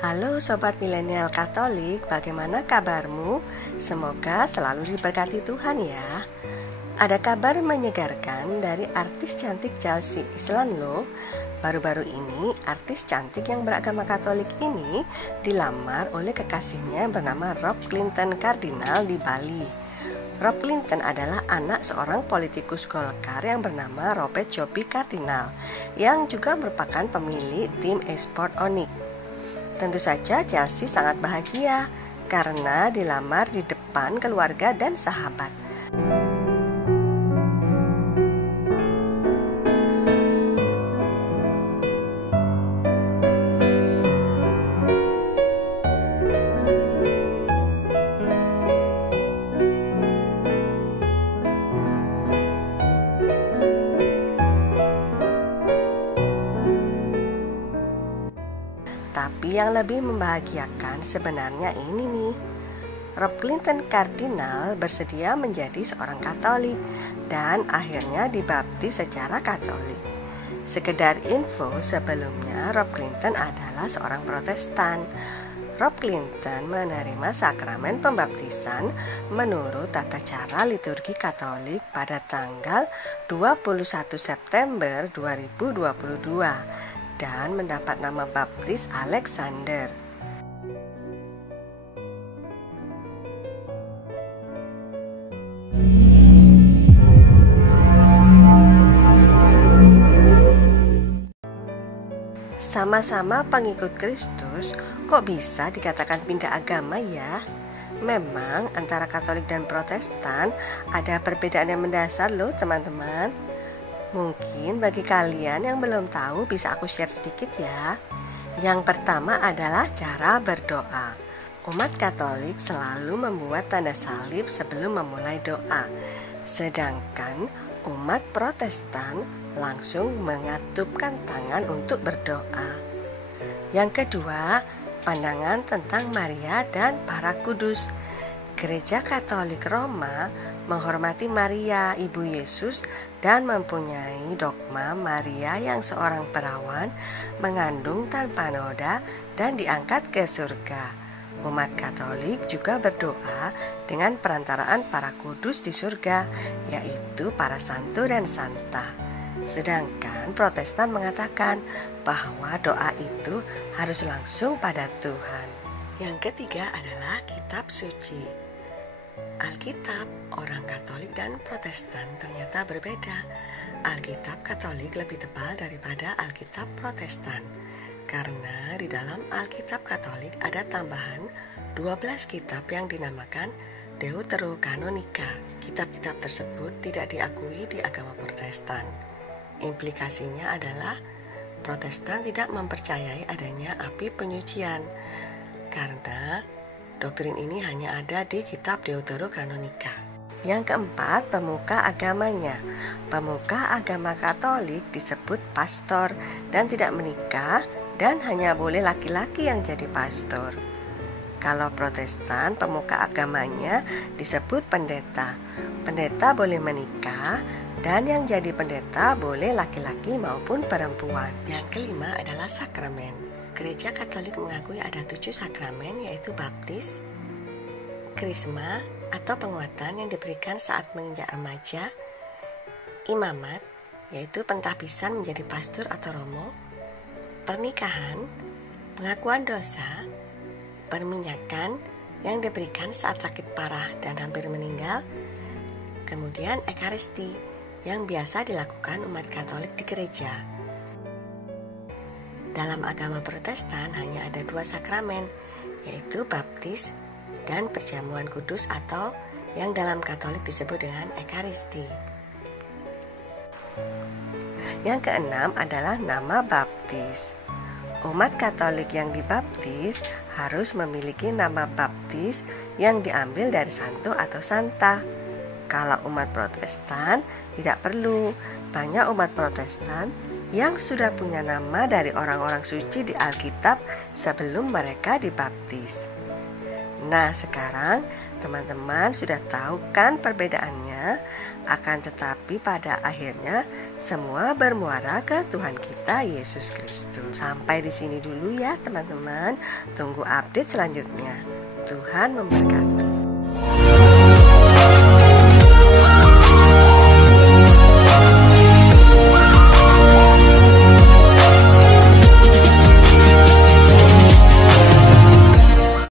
Halo Sobat Milenial Katolik, bagaimana kabarmu? Semoga selalu diberkati Tuhan ya. Ada kabar menyegarkan dari artis cantik Chelsea Islan loh. Baru-baru ini artis cantik yang beragama Katolik ini dilamar oleh kekasihnya yang bernama Rob Clinton Kardinal di Bali. Rob Clinton adalah anak seorang politikus Golkar yang bernama Robert Joby Kardinal, yang juga merupakan pemilik tim e-sport Onyx. Tentu saja Chelsea sangat bahagia karena dilamar di depan keluarga dan sahabat. Tapi yang lebih membahagiakan sebenarnya ini nih. Rob Clinton Kardinal bersedia menjadi seorang Katolik dan akhirnya dibaptis secara Katolik. Sekedar info, sebelumnya Rob Clinton adalah seorang Protestan. Rob Clinton menerima sakramen pembaptisan menurut tata cara liturgi Katolik pada tanggal 21 September 2022. Dan mendapat nama baptis Alexander. Sama-sama pengikut Kristus, kok bisa dikatakan pindah agama ya? Memang antara Katolik dan Protestan ada perbedaan yang mendasar loh teman-teman. Mungkin bagi kalian yang belum tahu bisa aku share sedikit ya. Yang pertama adalah cara berdoa. Umat Katolik selalu membuat tanda salib sebelum memulai doa. Sedangkan umat Protestan langsung mengatupkan tangan untuk berdoa. Yang kedua, pandangan tentang Maria dan para kudus. Gereja Katolik Roma menghormati Maria, Ibu Yesus, dan mempunyai dogma Maria yang seorang perawan mengandung tanpa noda dan diangkat ke surga. Umat Katolik juga berdoa dengan perantaraan para kudus di surga, yaitu para santo dan santa. Sedangkan Protestan mengatakan bahwa doa itu harus langsung pada Tuhan. Yang ketiga adalah kitab suci. Alkitab orang Katolik dan Protestan ternyata berbeda. Alkitab Katolik lebih tebal daripada Alkitab Protestan, karena di dalam Alkitab Katolik ada tambahan 12 kitab yang dinamakan Deuterokanonika. Kitab-kitab tersebut tidak diakui di agama Protestan. Implikasinya adalah Protestan tidak mempercayai adanya api penyucian, karena doktrin ini hanya ada di kitab Deuterokanonika. Yang keempat, pemuka agamanya. Pemuka agama Katolik disebut pastor dan tidak menikah dan hanya boleh laki-laki yang jadi pastor. Kalau Protestan, pemuka agamanya disebut pendeta. Pendeta boleh menikah dan yang jadi pendeta boleh laki-laki maupun perempuan. Yang kelima adalah sakramen. Gereja Katolik mengakui ada 7 sakramen, yaitu baptis, krisma atau penguatan yang diberikan saat menginjak remaja, imamat, yaitu pentahbisan menjadi pastor atau romo, pernikahan, pengakuan dosa, perminyakan yang diberikan saat sakit parah dan hampir meninggal, kemudian ekaristi yang biasa dilakukan umat Katolik di gereja. Dalam agama Protestan hanya ada 2 sakramen, yaitu baptis dan perjamuan kudus atau yang dalam Katolik disebut dengan ekaristi. Yang keenam adalah nama baptis. Umat Katolik yang dibaptis harus memiliki nama baptis yang diambil dari santo atau santa. Kalau umat Protestan tidak perlu. Banyak umat Protestan yang sudah punya nama dari orang-orang suci di Alkitab sebelum mereka dibaptis. Nah, sekarang teman-teman sudah tahu kan perbedaannya Akan tetapi pada akhirnya semua bermuara ke Tuhan kita Yesus Kristus. Sampai di sini dulu ya teman-teman. Tunggu update selanjutnya. Tuhan memberkati.